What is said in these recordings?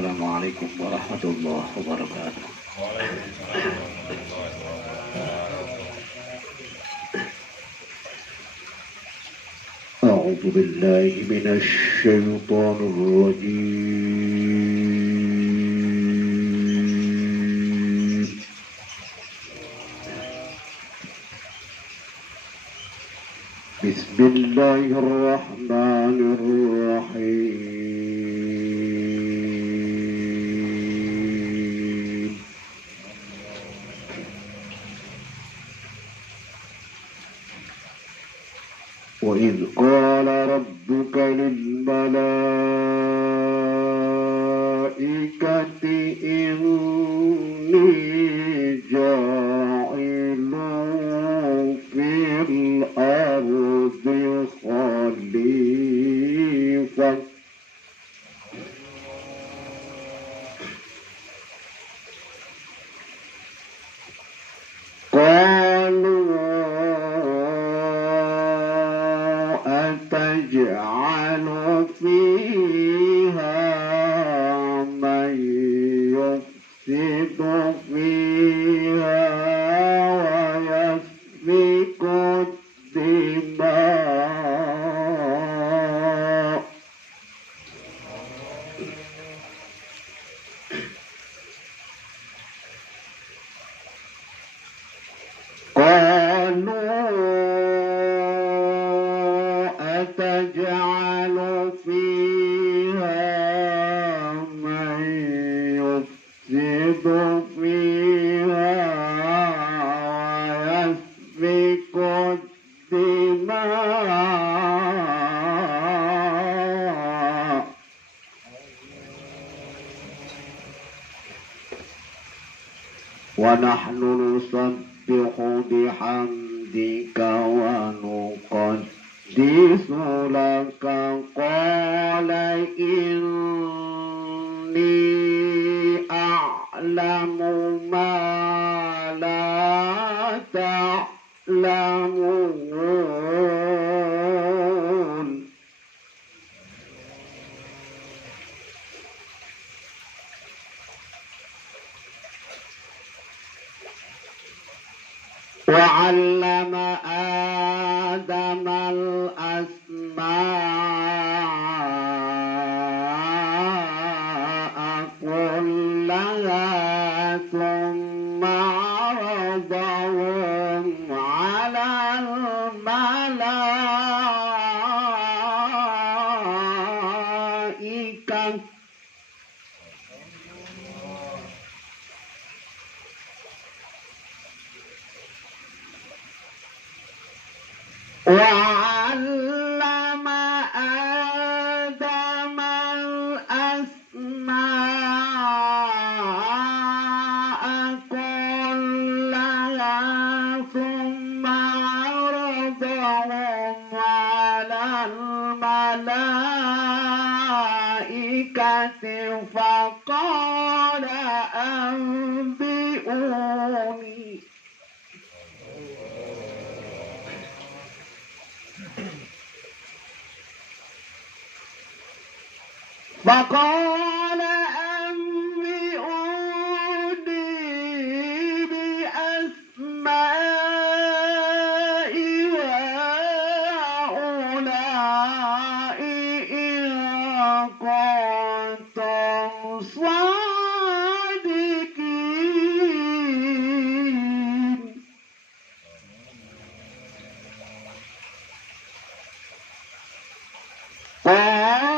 Assalamualaikum warahmatullahi wabarakatuh. أعوذ بالله من الشيطان الرجيم. بسم الله الرحمن الرحيم. وإذ قال ربك للملائكة إني جاعل في الأرض خليفة أتجعل فيها من يفسد فيها ويسفك الدماء أتجعل فيها من يفسد فيها ويسفك الدماء ونحن نسبح بحمدك ونقدس لك قال إني أعلم ما لا تعلمون وعلم آدم الأسماء كلها ثم عرضهم على الملائكة وعلم آدم الأسماء كلها ثم عرضهم على الملائكة فقال أنبئوني فقال أنبئوني بأسماء هؤلاء إن كنتم صادقين قالوا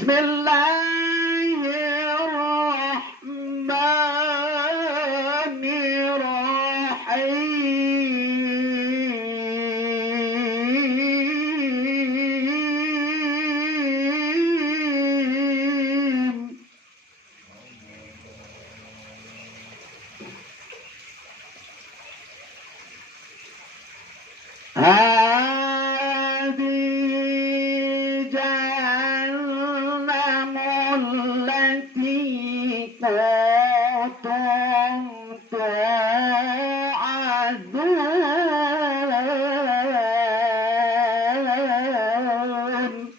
بسم الله الرحمن الرحيم هذه جهنم التي كنتم توعدون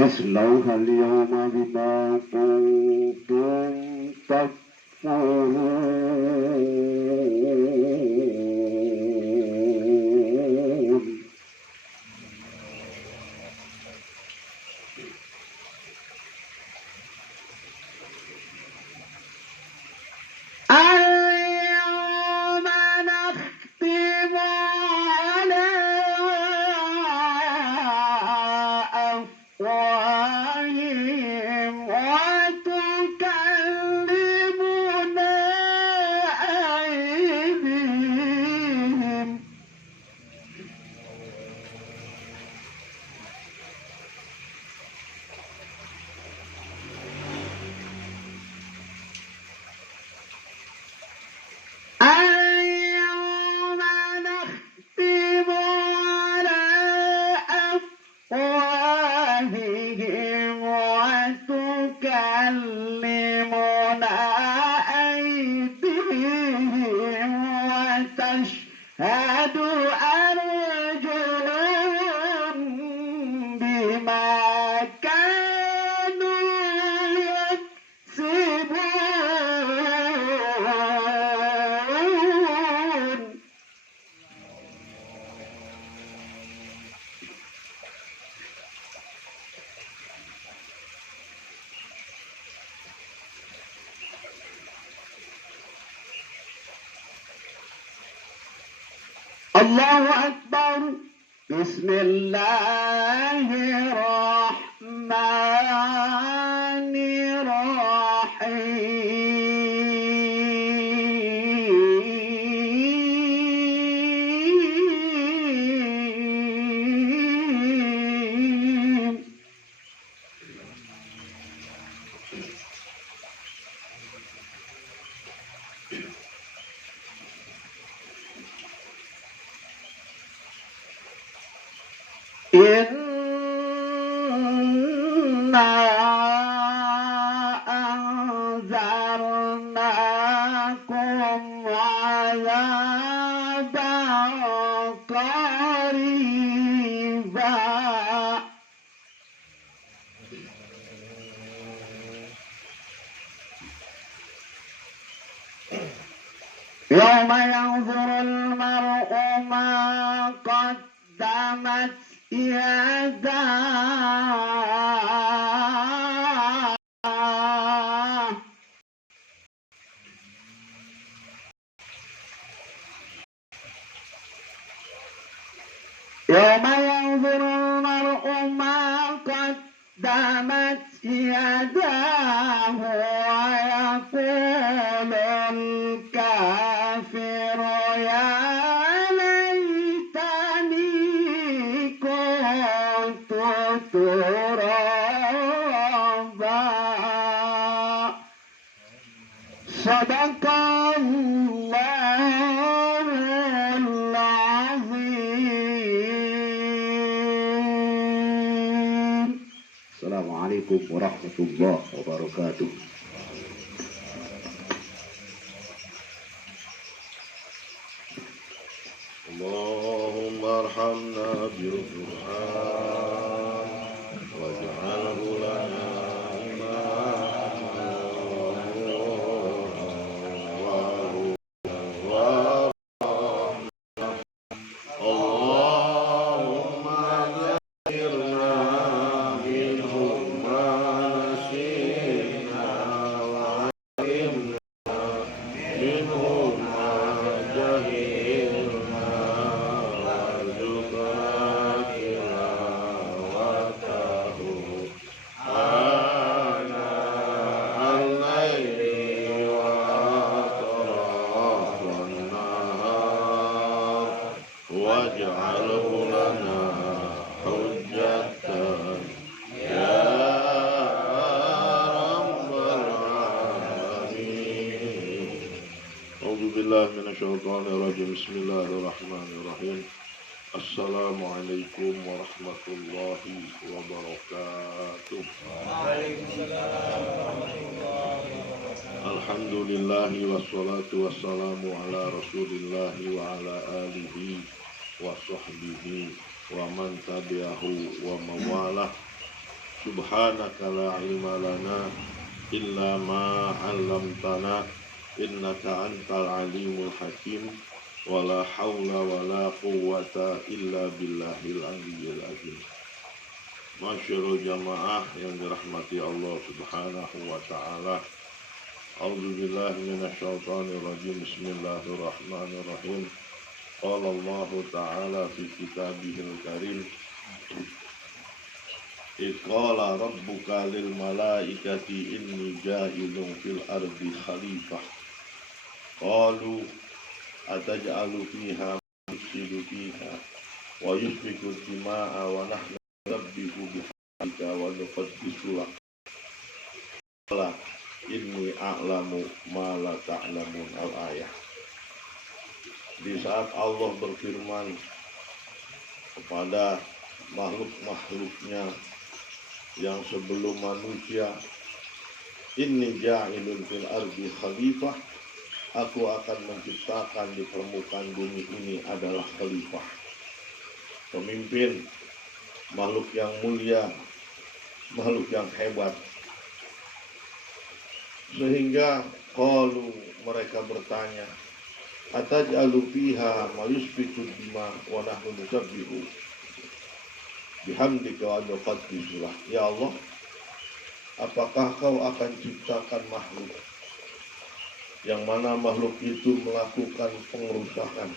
اصلوها اليوم بما كنتم تكفرون اليوم نختم على أفواههم وتكلمنا أيديهم اليوم نختم على أفواههم وتكلمنا أيديهم وتشهد أرجلهم بما كانوا يكسبون الله أكبر بسم الله الرحمن الرحيم إنا أنذرناكم عذابا قريبا يوم ينظر المرء ما قدمت يداه يوم ينظر المرء ما قدمت يداه ويقول الكافر يا ليتني كنت ترابا صدق الله العظيم. السلام عليكم ورحمة الله وبركاته. اللهم ارحمنا بالقرآن واجعله لنا إماما ورحمة. اللهم ذكرنا منه ما نسينا وعلمنا منه ما جهلنا واجعله لنا حجة يا رب العالمين. أعوذ بالله من الشيطان الرجيم. بسم الله الرحمن الرحيم. Assalamualaikum warahmatullahi wabarakatuh. Alhamdulillahi wassalatu wassalamu ala rasulillahi wa ala alihi wa sahbihi wa man tabi'ahu wa mawalah. Subhanaka la ilma lana illa ma 'allamtana innaka antal alimul hakim. Wala haula wala quwwata illa billahil aliyyil azim. Masyarul jamaah yang dirahmati Allah Subhanahu wa taala. A'udzubillahi minasyaitonir rajim. Bismillahirrahmanirrahim. Qala Allah taala fi kitabihil karim. Qala rabbuka lil malaikati inni ja'ilun fil ardi khalifah. Qalu ataj'alu fiha yufsidu fiha wa yusfiku dima'a wa nahnu nusabbihu bihamdika wa nuqaddisu lak. Qala inni a'lamu ma la ta'lamun. Al-ayah. Di saat Allah berfirman kepada makhluk-makhluknya yang sebelum manusia, inni ja'ilun fil ardi khalifah, aku akan menciptakan di permukaan bumi ini adalah khalifah, pemimpin, makhluk yang mulia, makhluk yang hebat. Sehingga qalu, mereka bertanya, ataj'alu fiha ma yusfiku dima wa nahnu nusabbihu bihamdika wa nuqaddisu lak. Ya Allah, apakah kau akan ciptakan makhluk yang mana makhluk itu melakukan pengerusakan,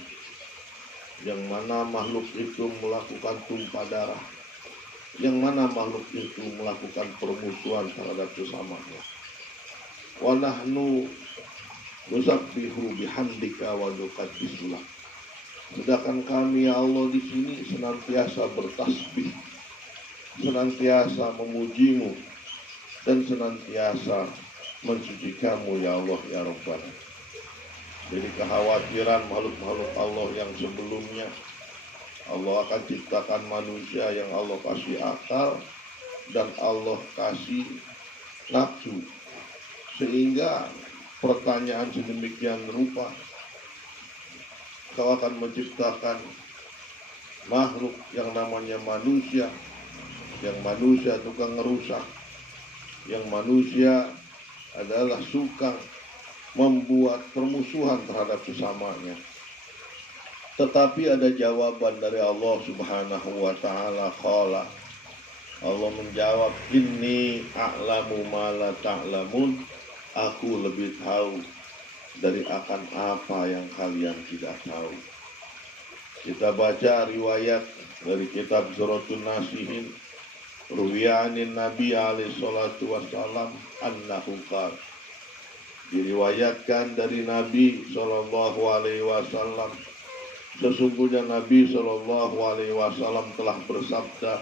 yang mana makhluk itu melakukan tumpah darah, yang mana makhluk itu melakukan permusuhan terhadap sesamanya. Wa nahnu nusabbihu bihamdika wa nuqaddisu lak. Sedangkan kami ya Allah di sini senantiasa bertasbih, senantiasa memujimu, dan senantiasa mensuci kamu ya Allah ya Rabbana. Jadi kekhawatiran makhluk-makhluk Allah yang sebelumnya, Allah akan ciptakan manusia yang Allah kasih akal dan Allah kasih nafsu, sehingga pertanyaan sedemikian rupa, kau akan menciptakan makhluk yang namanya manusia, yang manusia tukang ngerusak, yang manusia adalah suka membuat permusuhan terhadap sesamanya. Tetapi ada jawaban dari Allah Subhanahu wa taala. Qala, Allah menjawab, inni a'lamu ma la ta'lamun, aku lebih tahu dari akan apa yang kalian tidak tahu. Kita baca riwayat dari kitab Zuratun Nasihin. Ruwiyanin Nabi alaihi salatu wassalam annahu qala, diriwayatkan dari Nabi sallallahu alaihi wasallam, sesungguhnya Nabi sallallahu alaihi wasallam telah bersabda,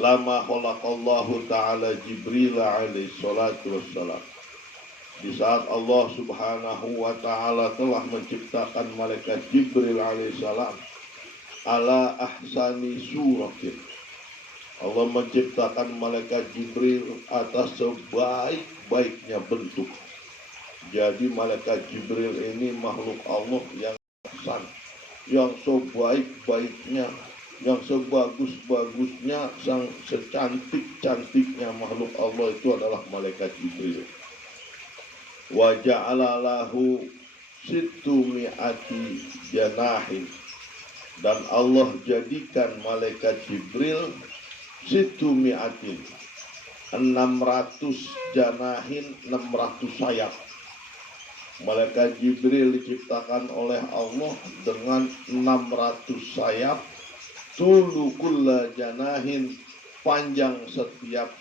lama khalaqallahu ta'ala Jibril alaihi salatu wassalam, di saat Allah Subhanahu wa taala telah menciptakan malaikat Jibril alaihi salam ala ahsani suratin, Allah menciptakan malaikat Jibril atas sebaik-baiknya bentuk. Jadi malaikat Jibril ini makhluk Allah yang ahsan, yang sebaik-baiknya, yang sebagus-bagusnya, yang secantik-cantiknya makhluk Allah itu adalah malaikat Jibril. Wa ja'ala lahu sittu mi'ati janahin, dan Allah jadikan malaikat Jibril situ mi'atin, 600 janahin, 600 sayap. Malaikat Jibril diciptakan oleh Allah dengan 600 sayap. Tulu kulla janahin, panjang setiap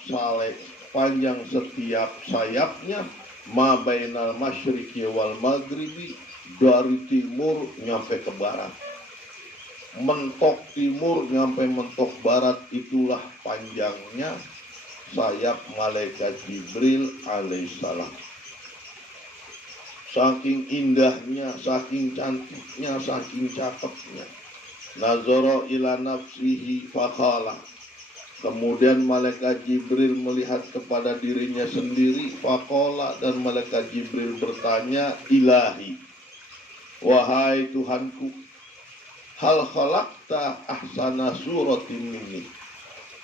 sayapnya, ma bainal masyriqi wal maghribi, dari timur nyampe ke barat. mentok timur sampai mentok barat, itulah panjangnya sayap malaikat Jibril alaihissalam. Saking indahnya, saking cantiknya, saking cakepnya. Nazara ila nafsihi faqala. Kemudian malaikat Jibril melihat kepada dirinya sendiri, faqala, dan malaikat Jibril bertanya, ilahi, wahai Tuhanku, hal khalaqta ahsana suratin minni,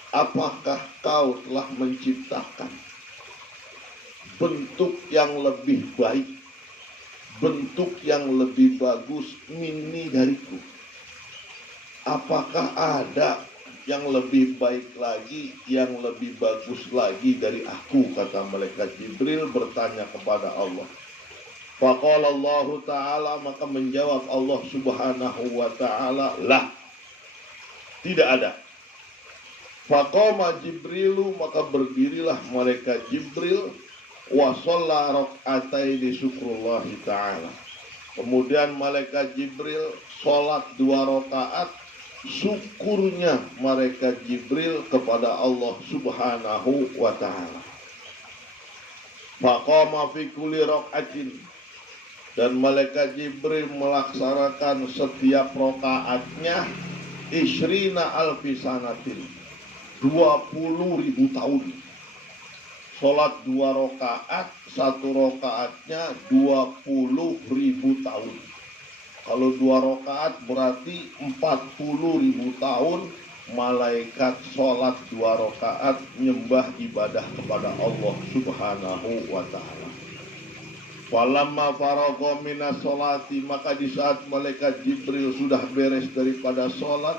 apakah kau telah menciptakan bentuk yang lebih baik, bentuk yang lebih bagus minni dariku? Apakah ada yang lebih baik lagi, yang lebih bagus lagi dari aku? Kata malaikat Jibril bertanya kepada Allah. Faqala Allah Ta'ala, maka menjawab Allah Subhanahu wa Ta'ala, lah, tidak ada. Faqama Jibrilu, maka berdirilah malaikat Jibril, wa shalla rak'ataini syukrullahi ta'ala. Kemudian malaikat Jibril sholat 2 rakaat, syukurnya malaikat Jibril kepada Allah Subhanahu wa Ta'ala. Faqama fi kulli rak'atin, dan malaikat Jibril melaksanakan setiap rakaatnya isrina alfi sanatin, 20.000 tahun. Sholat 2 rakaat, 1 rakaatnya 20.000 tahun. Kalau 2 rakaat berarti 40.000 tahun malaikat sholat 2 rakaat nyembah ibadah kepada Allah Subhanahu wa Ta'ala. Falamma faragha minas sholati, maka di saat malaikat Jibril sudah beres daripada sholat,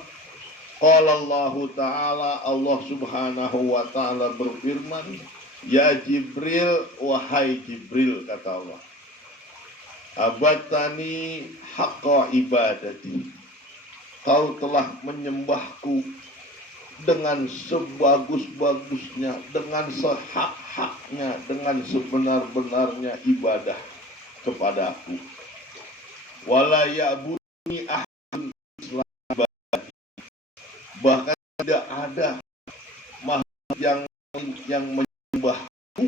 qala Allah Ta'ala, Allah Subhanahu wa Ta'ala berfirman, ya Jibril, wahai Jibril, kata Allah, abatani haqqa ibadati, kau telah menyembahku dengan sebagus-bagusnya, dengan sehak-haknya, dengan sebenar-benarnya ibadah kepadaku. Wala ya'budni ahadun islam, bahkan tidak ada makhluk yang menyembahku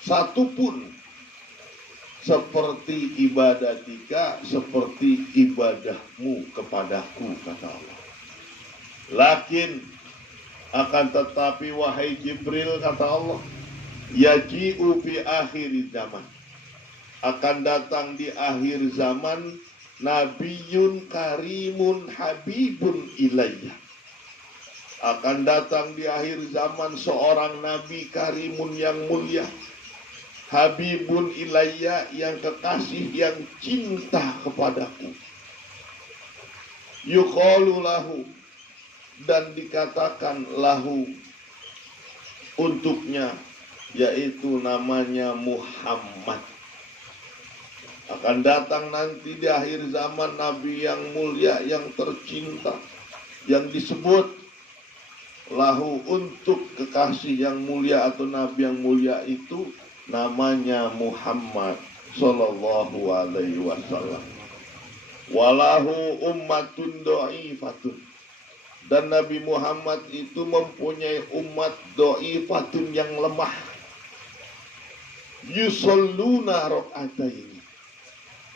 satupun seperti ibadatika, seperti ibadahmu kepadaku, kata Allah. Lakin, akan tetapi wahai Jibril, kata Allah, yaji'u fi akhir zaman, akan datang di akhir zaman nabiyun karimun habibun ilayya, akan datang di akhir zaman seorang nabi karimun yang mulia, habibun ilayya, yang kekasih, yang cinta kepadaku, yuqalu lahu, dan dikatakan lahu untuknya, yaitu namanya Muhammad. Akan datang nanti di akhir zaman nabi yang mulia, yang tercinta, yang disebut lahu, untuk kekasih yang mulia atau nabi yang mulia itu namanya Muhammad sallallahu alaihi wasallam. Walahu ummatun dha'ifatun, dan Nabi Muhammad itu mempunyai umat dha'ifatun yang lemah. Yusalluna rak'ataini,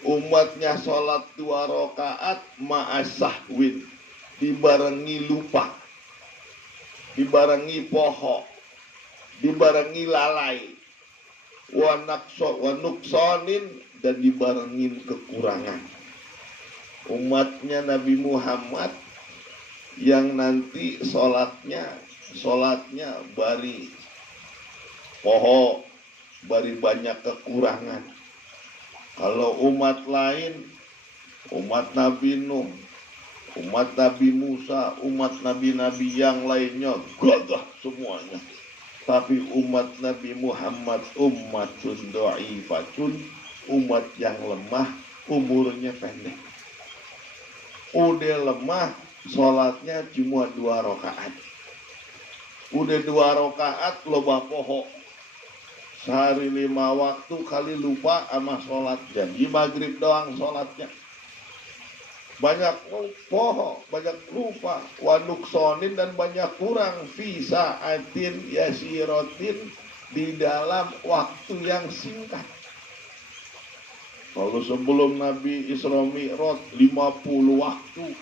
umatnya sholat 2 rakaat ma'asahwin, dibarengi lupa, dibarengi pohok, dibarengi lalai, wa nuksonin, dan dibarengin kekurangan. Umatnya Nabi Muhammad yang nanti sholatnya bari pohok, bari banyak kekurangan. Kalau umat lain, umat Nabi Nuh, umat Nabi Musa, umat nabi-nabi yang lainnya gagah semuanya. Tapi umat Nabi Muhammad ummatun dha'ifatun, umat yang lemah, umurnya pendek. Udah lemah, sholatnya cuma 2 rakaat. Udah 2 rakaat loba pohok. Sehari 5 waktu kali lupa sama sholat. Jadi maghrib doang sholatnya. banyak poho, banyak lupa, wanuksonin dan banyak kurang, visa atin yasirotin di dalam waktu yang singkat. Kalau sebelum Nabi Isra Mi'raj 50 waktu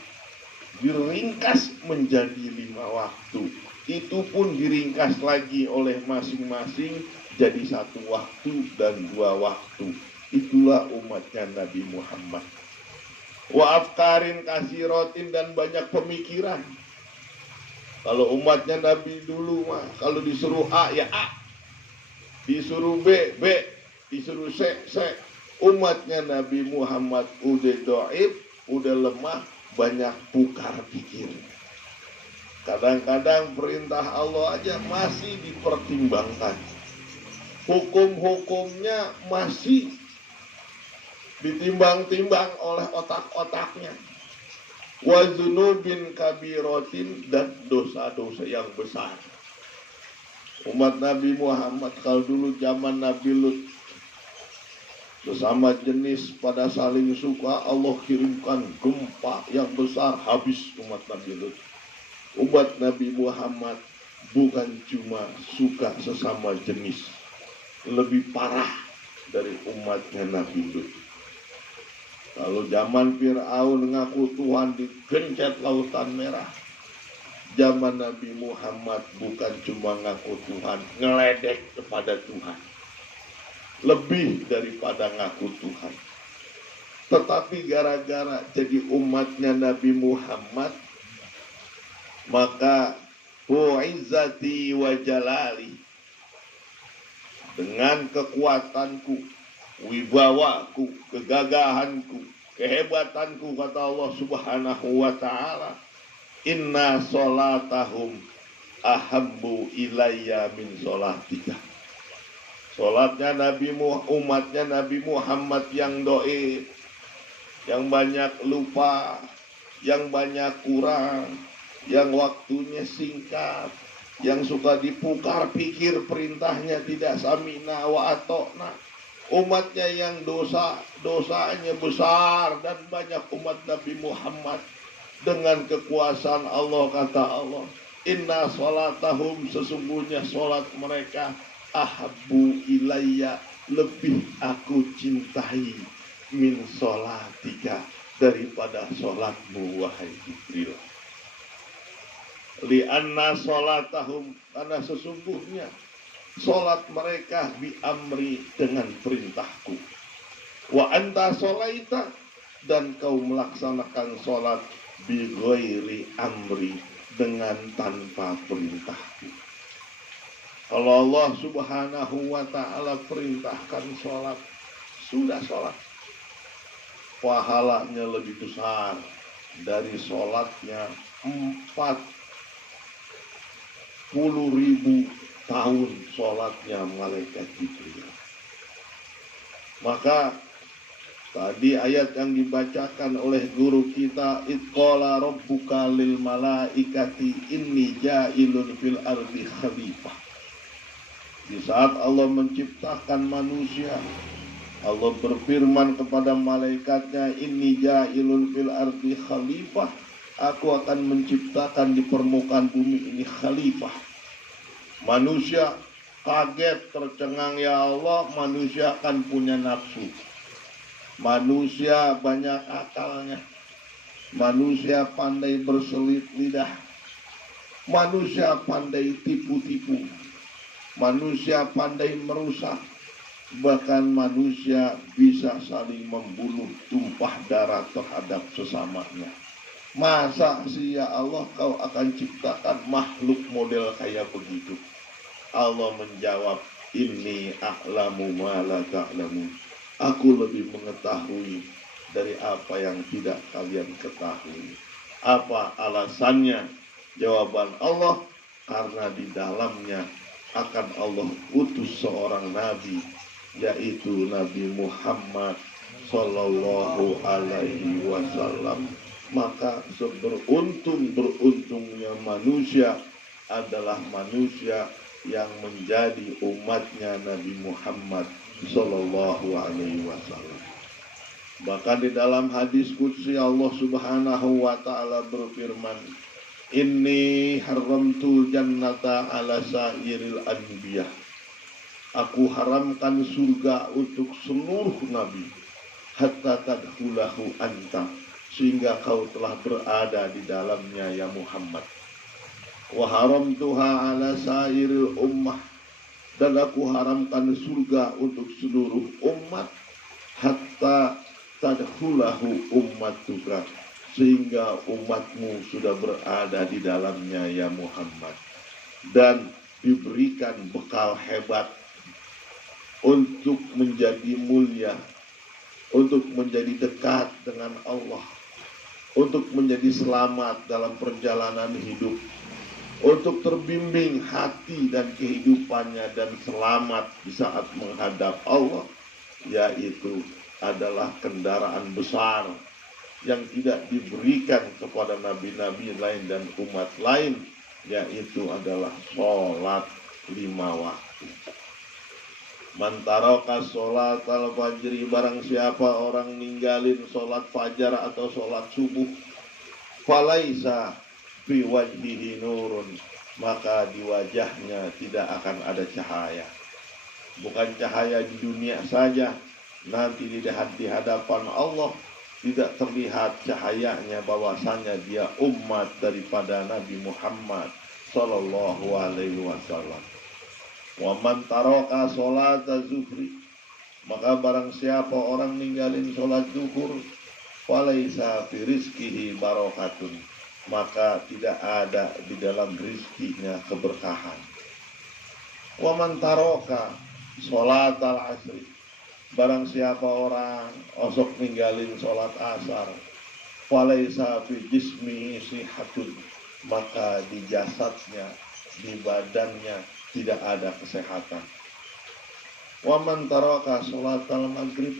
diringkas menjadi 5 waktu. Itu pun diringkas lagi oleh masing-masing jadi 1 waktu dan 2 waktu. Itulah umatnya Nabi Muhammad. Wa afkarin kasirotin dan banyak pemikiran. Kalau umatnya Nabi dulu mah kalau disuruh A ya A, disuruh B B, disuruh C C. Umatnya Nabi Muhammad udah doib, udah lemah, banyak pukar pikir. Kadang-kadang perintah Allah aja masih dipertimbangkan. Hukum-hukumnya masih ditimbang-timbang oleh otak-otaknya. Wa dzunubin kabirotin dan dosa-dosa yang besar. Umat Nabi Muhammad kalau dulu zaman Nabi Lut sesama jenis pada saling suka, Allah kirimkan gempa yang besar habis umat Nabi Lut. Umat Nabi Muhammad bukan cuma suka sesama jenis, lebih parah dari umatnya Nabi Lut. Kalau zaman Fir'aun ngaku Tuhan digencet lautan merah, zaman Nabi Muhammad bukan cuma ngaku Tuhan, ngeledek kepada Tuhan. Lebih daripada ngaku Tuhan. Tetapi gara-gara jadi umatnya Nabi Muhammad, maka bu'izzati wa jalali, dengan kekuatanku, wibawaku, kegagahanku, kehebatanku, kata Allah Subhanahu wa ta'ala, inna sholatahum ahabbu ilayya min sholatika. Sholatnya umatnya Nabi Muhammad yang doib, yang banyak lupa, yang banyak kurang, yang waktunya singkat, yang suka dipukar pikir perintahnya tidak samina wa atokna. Umatnya yang dosanya besar dan banyak umat Nabi Muhammad. Dengan kekuasaan Allah, kata Allah, inna sholatahum, sesungguhnya sholat mereka, ahabbu ilayya, lebih aku cintai, min sholatika, daripada sholatmu wahai Jibril. Lianna sholatahum, karena sesungguhnya sholat mereka bi amri, dengan perintahku. Wa anta sholaita, dan kau melaksanakan sholat bi ghairi amri, dengan tanpa perintahku. Kalau Allah Subhanahu wa ta'ala perintahkan sholat, sudah sholat. Pahalanya lebih besar dari sholatnya 40.000 tahun sholatnya malaikat Jibril. Maka tadi ayat yang dibacakan oleh guru kita, itqala rabbuka lil malaikati inni ja'ilun fil ardi khalifah. Di saat Allah menciptakan manusia, Allah berfirman kepada malaikatnya, inni ja'ilun fil ardi khalifah, aku akan menciptakan di permukaan bumi ini khalifah. Manusia kaget, tercengang, ya Allah, manusia akan punya nafsu. Manusia banyak akalnya. Manusia pandai berselit lidah. Manusia pandai tipu-tipu. Manusia pandai merusak. Bahkan manusia bisa saling membunuh, tumpah darah terhadap sesamanya. Masa sih ya Allah kau akan ciptakan makhluk model kayak begitu? Allah menjawab, inni a'lamu ma la ta'lamu. Aku lebih mengetahui dari apa yang tidak kalian ketahui. Apa alasannya? Jawaban Allah, karena di dalamnya akan Allah utus seorang nabi, yaitu Nabi Muhammad Sallallahu Alaihi Wasallam. Maka seberuntung-beruntungnya manusia adalah manusia yang menjadi umatnya Nabi Muhammad Sallallahu Alaihi Wasallam. Bahkan di dalam hadis qudsi Allah Subhanahu wa taala berfirman, "Inni haramtu jannata ala sairil anbiya." Aku haramkan surga untuk seluruh nabi hatta tadkhulahu anta, sehingga kau telah berada di dalamnya ya Muhammad. Wa haramtuha ala sairil ummah, dan aku haramkan surga untuk seluruh umat hatta tadkhulahu ummatuka, sehingga umatmu sudah berada di dalamnya ya Muhammad, dan diberikan bekal hebat untuk menjadi mulia, untuk menjadi dekat dengan Allah, untuk menjadi selamat dalam perjalanan hidup, untuk terbimbing hati dan kehidupannya dan selamat di saat menghadap Allah, yaitu adalah kendaraan besar yang tidak diberikan kepada nabi-nabi lain dan umat lain, yaitu adalah sholat 5 waktu. Man taraka sholat al-fajri, barang siapa orang ninggalin sholat fajar atau sholat subuh, falaisa fi wajhihi nurun, maka di wajahnya tidak akan ada cahaya. Bukan cahaya di dunia saja, nanti di hadapan Allah tidak terlihat cahayanya bahwasanya dia umat daripada Nabi Muhammad sallallahu alaihi wasallam. Wa man taraka sholata zuhri, maka barang siapa orang ninggalin sholat zuhur, falaisa fi rizqihi barakatun, maka tidak ada di dalam rizkinya keberkahan. Wa man taraka sholatal asri, barang siapa orang osok ninggalin sholat asar, falaisa fi jismihi sihatun, maka di jasadnya, di badannya tidak ada kesehatan. Wa man taraka sholatal maghrib,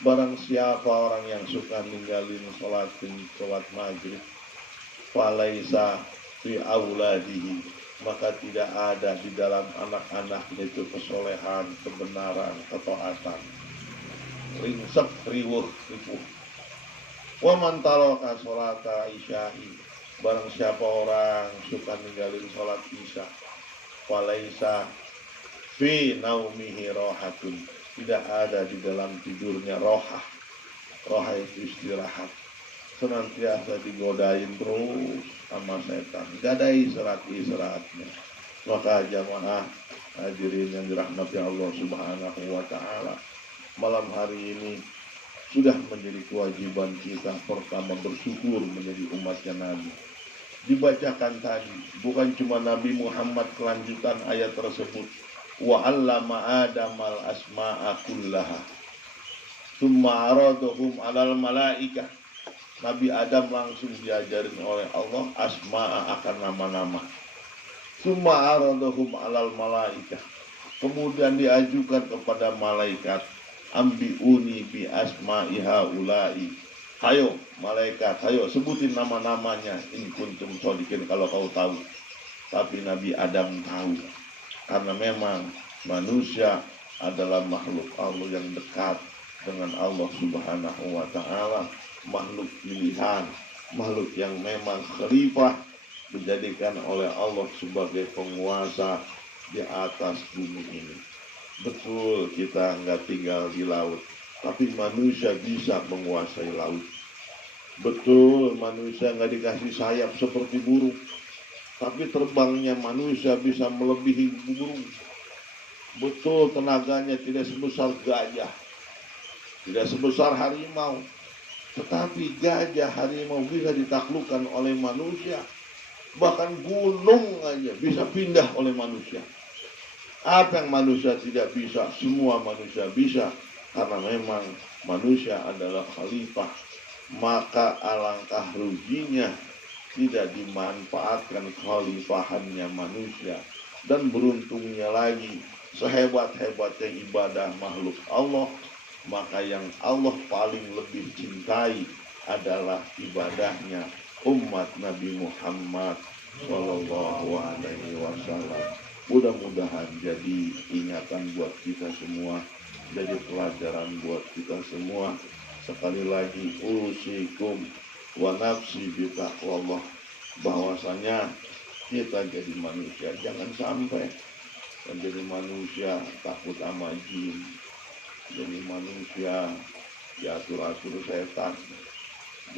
barang siapa orang yang suka ninggalin sholat maghrib, falaisa fi auladihi, maka tidak ada di dalam anak-anaknya itu kesolehan, kebenaran, ketaatan. Ringsek riwuh ripuh. Wa man taraka sholata isya'i, barang siapa orang suka ninggalin sholat isya, falaisa fi naumihi rohatun, tidak ada di dalam tidurnya rohah. Rohah itu istirahat, senantiasa digodain terus sama setan, gak ada istirahatnya. Maka jamaah hadirin yang dirahmati Allah Subhanahu wa ta'ala, malam hari ini sudah menjadi kewajiban kita pertama bersyukur menjadi umatnya Nabi. Dibacakan tadi bukan cuma Nabi Muhammad kelanjutan ayat tersebut, wa 'allama adamal asma'a kullaha tsumma aradahum 'alal malaikah. Nabi Adam langsung diajarin oleh Allah asma'a, akan nama-nama. Tsumma aradahum 'alal malaikah, kemudian diajukan kepada malaikat, ambiuni bi asma'i haula'i, hayo malaikat, hayo sebutin nama-namanya, in kuntum shodiqin, kalau kau tahu. Tapi Nabi Adam tahu, karena memang manusia adalah makhluk Allah yang dekat dengan Allah Subhanahu wa ta'ala, makhluk pilihan, makhluk yang memang khalifah, dijadikan oleh Allah sebagai penguasa di atas bumi ini. Betul kita nggak tinggal di laut, tapi manusia bisa menguasai laut. Betul manusia nggak dikasih sayap seperti burung, tapi terbangnya manusia bisa melebihi burung. Betul tenaganya tidak sebesar gajah, tidak sebesar harimau, tetapi gajah, harimau bisa ditaklukkan oleh manusia. Bahkan gunung aja bisa pindah oleh manusia. Apa yang manusia tidak bisa, semua manusia bisa, karena memang manusia adalah khalifah. Maka alangkah ruginya tidak dimanfaatkan khalifahannya manusia. Dan beruntungnya lagi, sehebat-hebatnya ibadah makhluk Allah, maka yang Allah paling lebih cintai adalah ibadahnya umat Nabi Muhammad Sallallahu Alaihi Wasallam. Mudah-mudahan jadi ingatan buat kita semua, jadi pelajaran buat kita semua, Sekali lagi, usikum wa nafsi bitaqwallah, bahwasanya kita jadi manusia jangan sampai menjadi manusia takut sama jin, jadi manusia diatur-atur setan,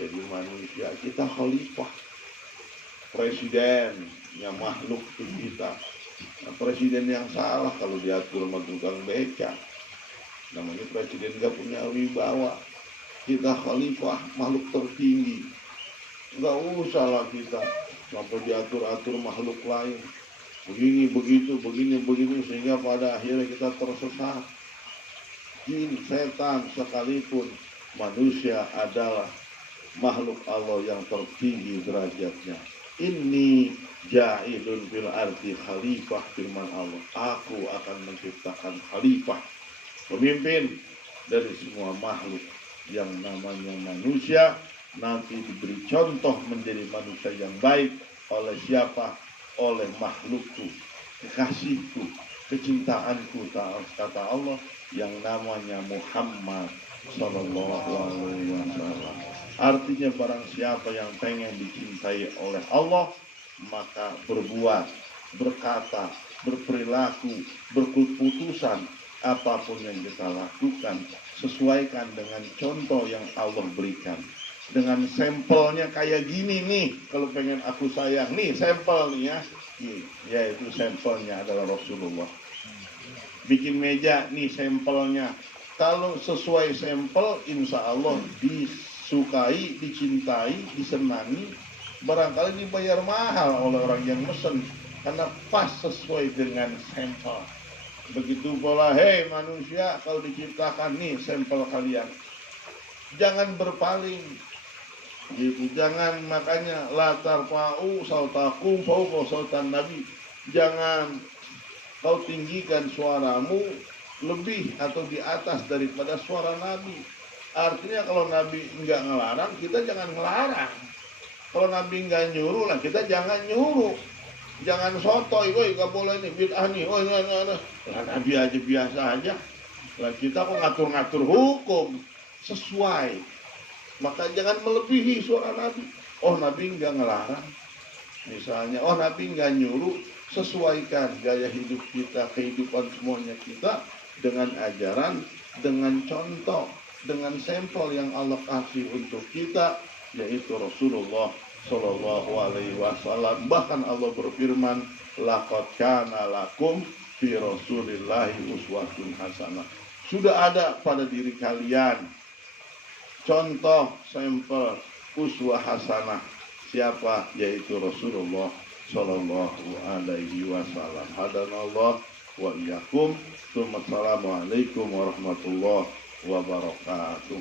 jadi manusia kita khalifah, presidennya makhluk kita. Nah, presiden yang salah kalau diatur sama tukang beca, namanya presiden gak punya wibawa. Kita khalifah, makhluk tertinggi, gak usah lah kita sampai diatur-atur makhluk lain, begini begitu, begini begitu, sehingga pada akhirnya kita tersesat. Jin, setan sekalipun, manusia adalah makhluk Allah yang tertinggi derajatnya. Inni ja'ilun fil ardi khalifah, firman Allah, aku akan menciptakan khalifah, pemimpin dari semua makhluk yang namanya manusia, nanti diberi contoh menjadi manusia yang baik oleh siapa? Oleh makhlukku, kekasihku, kecintaanku, kata Allah, yang namanya Muhammad Sallallahu Alaihi Wasallam. Artinya barang siapa yang pengen dicintai oleh Allah, maka berbuat, berkata, berperilaku, berkeputusan, apapun yang kita lakukan, sesuaikan dengan contoh yang Allah berikan. Dengan sampelnya kayak gini nih, kalau pengen aku sayang, nih sampel nih ya. Yaitu sampelnya adalah Rasulullah. Bikin meja, nih sampelnya. Kalau sesuai sampel, insya Allah disukai, dicintai, disenangi. Barangkali dibayar mahal oleh orang yang mesen, karena pas sesuai dengan sampel. Begitu pula, hei manusia, kalau diciptakan nih sampel kalian, jangan berpaling, gitu. Jangan, makanya latar pau sautakum fauqa sautan Nabi, jangan kau tinggikan suaramu lebih atau di atas daripada suara Nabi. Artinya kalau Nabi enggak ngelarang, kita jangan ngelarang. Kalau Nabi enggak nyuruh, lah kita jangan nyuruh. Jangan sotoy, woi gak boleh nih bid'ah nih, woi nah. Nabi aja biasa aja. Lah kita kok ngatur-ngatur hukum sesuai. Maka jangan melebihi suara Nabi. Oh Nabi enggak ngelarang, misalnya, oh Nabi enggak nyuruh, sesuaikan gaya hidup kita, kehidupan semuanya kita dengan ajaran, dengan contoh, dengan sampel yang Allah kasih untuk kita, yaitu Rasulullah Shallallahu Alaihi Wasallam. Bahkan Allah berfirman, laqad kana lakum fi Rasulillahi uswatun hasanah. Sudah ada pada diri kalian contoh, sampel, uswah hasanah. Siapa? Yaitu Rasulullah Shallallahu Alaihi Wasallam. Hadanallah wa iyyakum. Assalamualaikum warahmatullahi wabarakatuh.